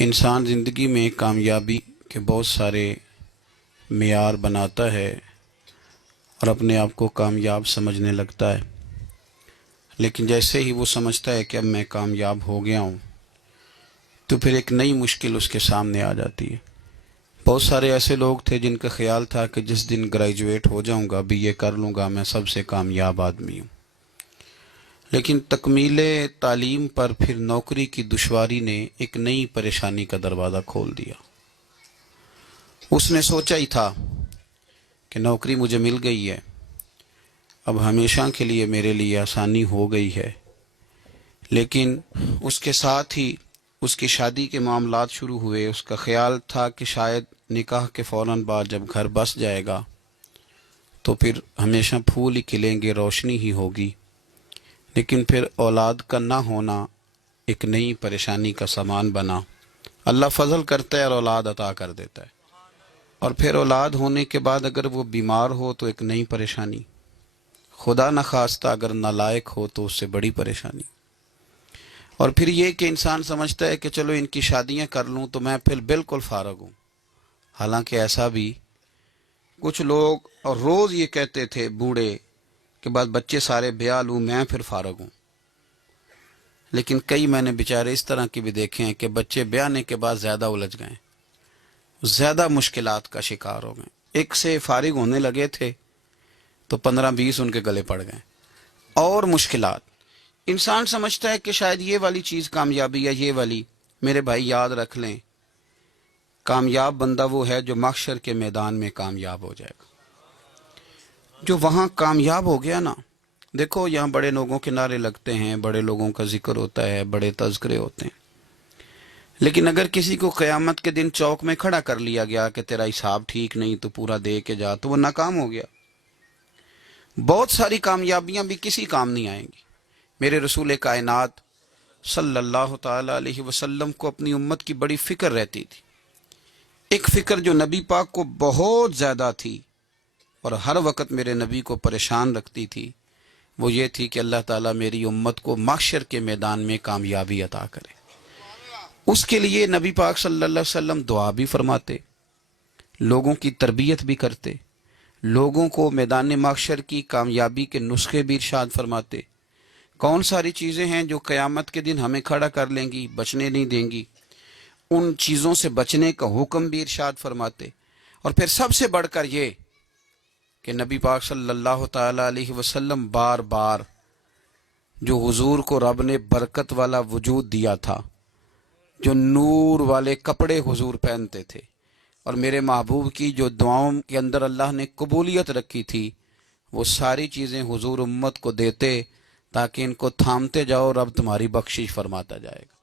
انسان زندگی میں کامیابی کے بہت سارے معیار بناتا ہے اور اپنے آپ کو کامیاب سمجھنے لگتا ہے، لیکن جیسے ہی وہ سمجھتا ہے کہ اب میں کامیاب ہو گیا ہوں تو پھر ایک نئی مشکل اس کے سامنے آ جاتی ہے۔ بہت سارے ایسے لوگ تھے جن کا خیال تھا کہ جس دن گریجویٹ ہو جاؤں گا، BA کر لوں گا، میں سب سے کامیاب آدمی ہوں، لیکن تکمیل تعلیم پر پھر نوکری کی دشواری نے ایک نئی پریشانی کا دروازہ کھول دیا۔ اس نے سوچا ہی تھا کہ نوکری مجھے مل گئی ہے، اب ہمیشہ کے لیے میرے لیے آسانی ہو گئی ہے، لیکن اس کے ساتھ ہی اس کی شادی کے معاملات شروع ہوئے۔ اس کا خیال تھا کہ شاید نکاح کے فوراً بعد جب گھر بس جائے گا تو پھر ہمیشہ پھول ہی کھلیں گے، روشنی ہی ہوگی، لیکن پھر اولاد کا نہ ہونا ایک نئی پریشانی کا سامان بنا۔ اللہ فضل کرتا ہے اور اولاد عطا کر دیتا ہے، اور پھر اولاد ہونے کے بعد اگر وہ بیمار ہو تو ایک نئی پریشانی، خدا نخواستہ اگر نالائق ہو تو اس سے بڑی پریشانی، اور پھر یہ کہ انسان سمجھتا ہے کہ چلو ان کی شادیاں کر لوں تو میں پھر بالکل فارغ ہوں۔ حالانکہ ایسا بھی کچھ لوگ اور روز یہ کہتے تھے بوڑھے کہ بعد بچے سارے بیاہ لوں میں پھر فارغ ہوں، لیکن کئی میں نے بیچارے اس طرح کے بھی دیکھے ہیں کہ بچے بیانے کے بعد زیادہ الجھ گئے، زیادہ مشکلات کا شکار ہو گئے۔ ایک سے فارغ ہونے لگے تھے تو 15-20 ان کے گلے پڑ گئے، اور مشکلات۔ انسان سمجھتا ہے کہ شاید یہ والی چیز کامیابی ہے، یہ والی۔ میرے بھائی یاد رکھ لیں، کامیاب بندہ وہ ہے جو محشر کے میدان میں کامیاب ہو جائے گا، جو وہاں کامیاب ہو گیا نا۔ دیکھو یہاں بڑے لوگوں کے نعرے لگتے ہیں، بڑے لوگوں کا ذکر ہوتا ہے، بڑے تذکرے ہوتے ہیں، لیکن اگر کسی کو قیامت کے دن چوک میں کھڑا کر لیا گیا کہ تیرا حساب ٹھیک نہیں تو پورا دے کے جا، تو وہ ناکام ہو گیا۔ بہت ساری کامیابیاں بھی کسی کام نہیں آئیں گی۔ میرے رسول کائنات صلی اللہ تعالی علیہ وسلم کو اپنی امت کی بڑی فکر رہتی تھی۔ ایک فکر جو نبی پاک کو بہت زیادہ تھی اور ہر وقت میرے نبی کو پریشان رکھتی تھی، وہ یہ تھی کہ اللہ تعالیٰ میری امت کو محشر کے میدان میں کامیابی عطا کرے۔ اس کے لیے نبی پاک صلی اللہ علیہ وسلم دعا بھی فرماتے، لوگوں کی تربیت بھی کرتے، لوگوں کو میدان محشر کی کامیابی کے نسخے بھی ارشاد فرماتے۔ کون ساری چیزیں ہیں جو قیامت کے دن ہمیں کھڑا کر لیں گی، بچنے نہیں دیں گی، ان چیزوں سے بچنے کا حکم بھی ارشاد فرماتے۔ اور پھر سب سے بڑھ کر یہ کہ نبی پاک صلی اللہ تعالی علیہ وسلم بار بار جو حضور کو رب نے برکت والا وجود دیا تھا، جو نور والے کپڑے حضور پہنتے تھے، اور میرے محبوب کی جو دعاؤں کے اندر اللہ نے قبولیت رکھی تھی، وہ ساری چیزیں حضور امت کو دیتے تاکہ ان کو تھامتے جاؤ، رب تمہاری بخشش فرماتا جائے گا۔